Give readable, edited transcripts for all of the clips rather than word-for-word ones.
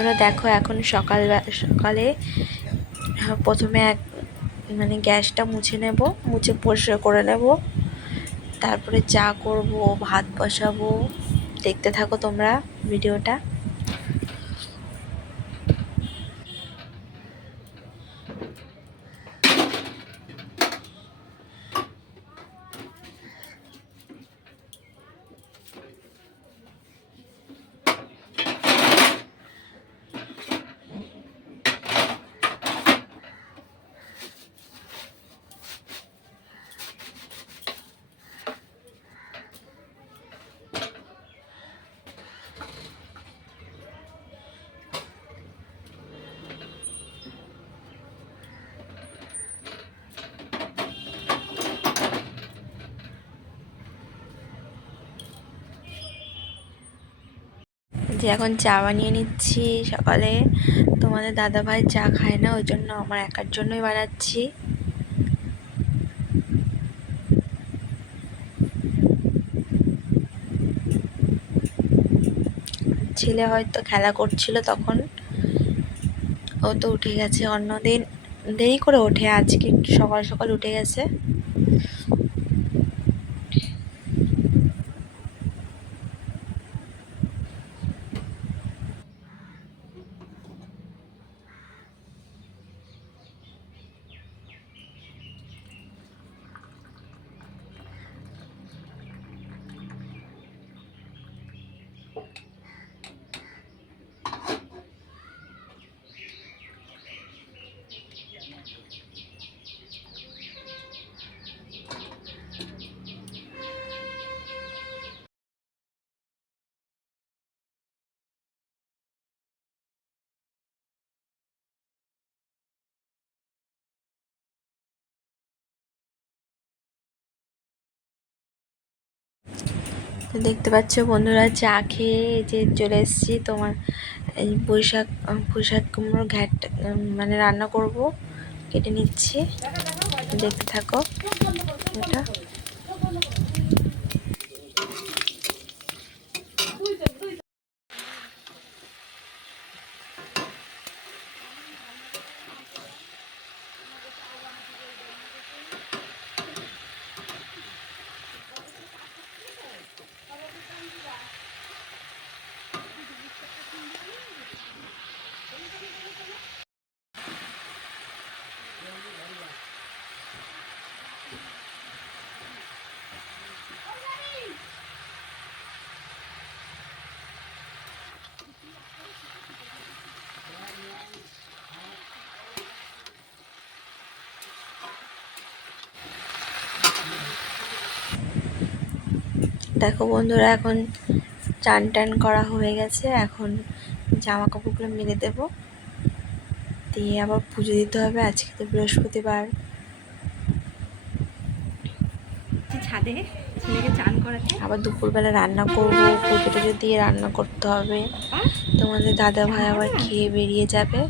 বন্ধুরা দেখো, এখন সকালে প্রথমে মানে গ্যাসটা মুছে নেব, মুছে পরিষ্কার করে নেব। তারপরে চা করব, ভাত বসাবো। দেখতে থাকো তোমরা ভিডিওটা। যে এখন চা বানিয়ে নিচ্ছি সকালে। তোমাদের দাদাভাই চা খায় না, ওই জন্য আমার একার জন্যই বানাচ্ছি। ছেলে হয়তো খেলা করছিল তখন, ও তো উঠে গেছে। অন্যদিন দেরি করে ওঠে, আজকে একটু সকাল সকাল উঠে গেছে। তো দেখতে পাচ্ছ বন্ধুরা, চা খেয়ে যে চলে এসেছি তোমার এই পুঁইশাক কুমড়োর ঘ্যাট মানে রান্না করব, কেটে নিচ্ছি। দেখতে থাকো এটা। দেখো বন্ধুরা, এখন চান টান করা হয়ে গেছে। এখন জামা কাপড়গুলো মেলে দেব, দিয়ে আবার পুজো দিতে হবে। আজকে তো বৃহস্পতিবার। ছাদে ছেলেকে চান করাতে আবার দুপুরবেলা রান্না করবো, পুজো টুজো দিয়ে রান্না করতে হবে। তোমাদের দাদা ভাই আবার খেয়ে বেরিয়ে যাবে।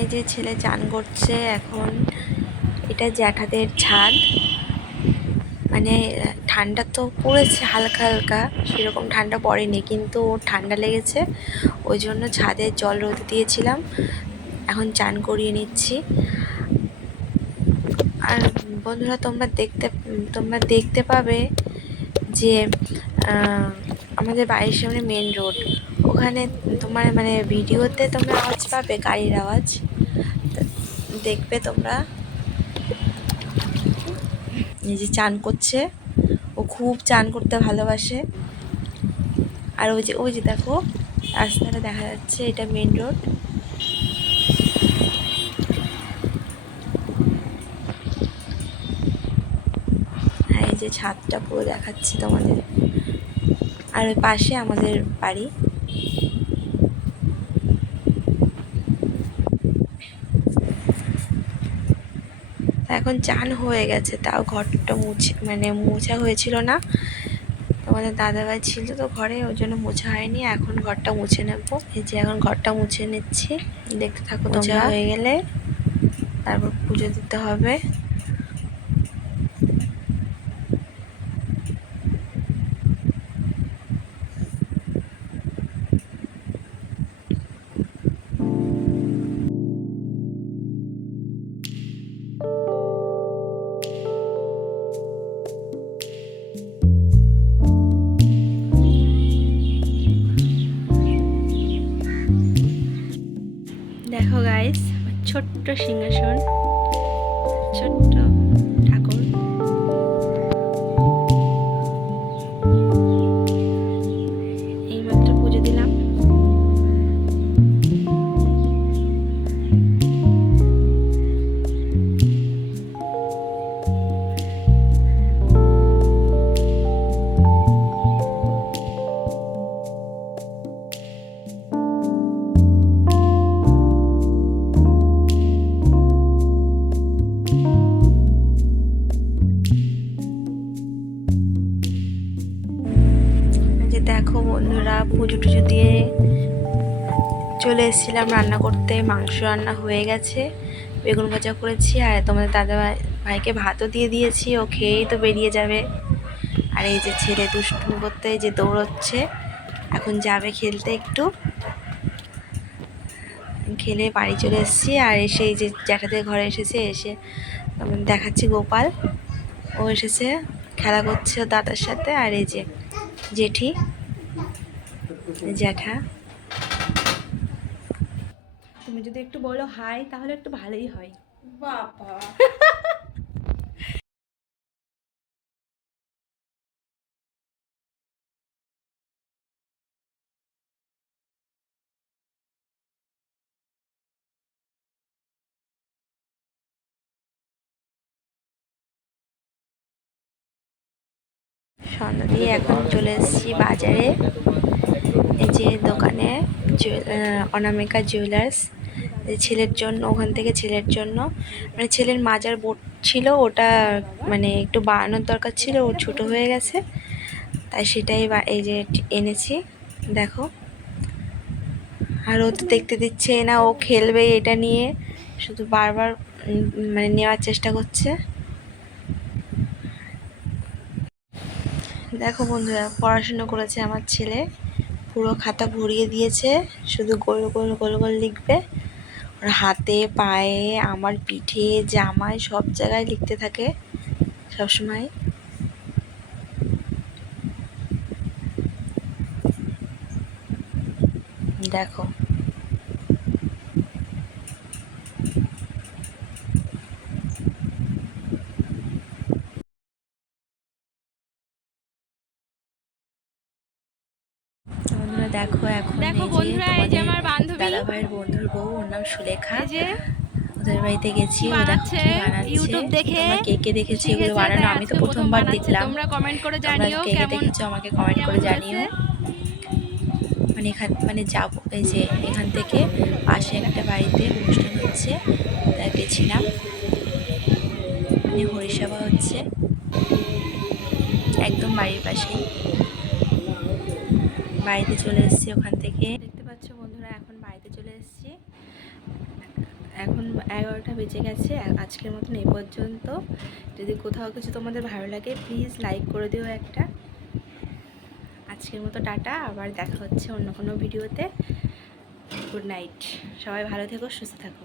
এই যে ছেলে চান করছে এখন। এটা জ্যাঠাদের ছাদ, মানে ঠান্ডা তো পড়েছে হালকা হালকা, সেরকম ঠান্ডা পড়েনি, কিন্তু ওর ঠান্ডা লেগেছে, ওই জন্য ছাদে জল রোদে দিয়েছিলাম। এখন চান করিয়ে নিচ্ছি। আর বন্ধুরা, তোমরা দেখতে পাবে যে আমাদের বাড়ির সামনে মেন রোড, ওখানে তোমার মানে ভিডিওতে তোমরা আওয়াজ পাবে, গাড়ির আওয়াজ দেখবে তোমরা। নিজে চান করছে, ও খুব চান করতে ভালোবাসে। আর ওই যে দেখো রাস্তাটা দেখা যাচ্ছে, এটা মেন রোড। আর এই যে ছাদটা পুরো দেখাচ্ছি তোমাদের। আর ওই পাশে আমাদের বাড়ি। এখন চান হয়ে গেছে, তাও ঘরটা মোছা হয়েছিল না, তোমাদের দাদাভাই ছিল তো ঘরে, ওই জন্য মোছা হয়নি। এখন ঘরটা মুছে নেব। এই যে এখন ঘরটা মুছে নিচ্ছি, দেখতে থাকো। মোছা হয়ে গেলে তারপর পুজো দিতে হবে। দেখো গাইস, ছোট্ট সিংহাসন, ছোট্ট ঠাকুর। এইমাত্র পুজো দিলাম। যে দেখো বন্ধুরা, পুজো টুজো দিয়ে চলে এসেছিলাম রান্না করতে। মাংস রান্না হয়ে গেছে, বেগুন ভাজা করেছি, আর তোমাদের দাদা ভাইকে ভাতও দিয়ে দিয়েছি। ও খেয়েই তো বেরিয়ে যাবে। আর এই যে ছেলে দুষ্টুমি করতে যে দৌড়চ্ছে, এখন যাবে খেলতে। একটু খেলে বাড়ি চলে এসেছি। আর এসে এই যে জ্যাঠাদের ঘরে এসেছে, এসে দেখাচ্ছি গোপাল। ও এসেছে, খেলা করছে ওর দাদার সাথে। আর এই যে জেঠি, জ্যাঠা। তুমি যদি একটু বলো হাই, তাহলে একটু ভালোই হয়। বাবা সন্ধ্যা দিয়ে এখন চলে এসেছি বাজারে। এই যে দোকানে অনামিকা জুয়েলার্স, ছেলের জন্য, ওখান থেকে ছেলের জন্য, মানে ছেলের মাজার বোট ছিল, ওটা মানে একটু বাড়ানোর দরকার ছিল, ও ছোটো হয়ে গেছে, তাই সেটাই এই যে এনেছি। দেখো, আর ও তো দেখতে দিচ্ছে না, ও খেলবে এটা নিয়ে, শুধু বারবার মানে নেওয়ার চেষ্টা করছে। দেখো বন্ধুরা, পড়াশুনো করেছে আমার ছেলে, পুরো খাতা ভরিয়ে দিয়েছে, শুধু গোল গোল গোল গোল লিখবে। ওর হাতে, পায়ে, আমার পিঠে, জামায়, সব জায়গায় লিখতে থাকে সবসময়। দেখো, বন্ধুরা দেখো, এখন এই যে আমার বান্ধবী দাদা ভাইয়ের বন্ধুর বউ, ওর নাম সুলেখা। এই যে ওদের বাড়িতে গেছি, ও দেখো বানাচ্ছে কি বানাচ্ছে। ইউটিউব দেখে তোমরা কে কে দেখেছো এগুলো শিখেছে, বানানো? তাই আমি তো আজকে প্রথম প্রথমবার বানাচ্ছে। দেখলাম। তোমরা কমেন্ট করে তোমরা জানিও কে কে কেমন দেখেছো আমাকে কমেন্ট করে জানিও। হয়েছে। মানে মানে যাবো, এই যে এখান থেকে পাশে একটা বাড়িতে অনুষ্ঠান হচ্ছে, তা গেছিলাম, মানে হরিসভা হচ্ছে একদম বাড়ির পাশেই। বাড়িতে চলে এসেছি ওখান থেকে। দেখতে পাচ্ছ বন্ধুরা, এখন বাড়িতে চলে এসেছি। এখন 11টা বেজে গেছে। আজকের মতন এই পর্যন্ত। যদি কোথাও কিছু তোমাদের ভালো লাগে, প্লিজ লাইক করে দিও একটা। আজকের মতো টাটা, আবার দেখা হচ্ছে অন্য কোনো ভিডিওতে। গুড নাইট, সবাই ভালো থেকো, সুস্থ থাকো।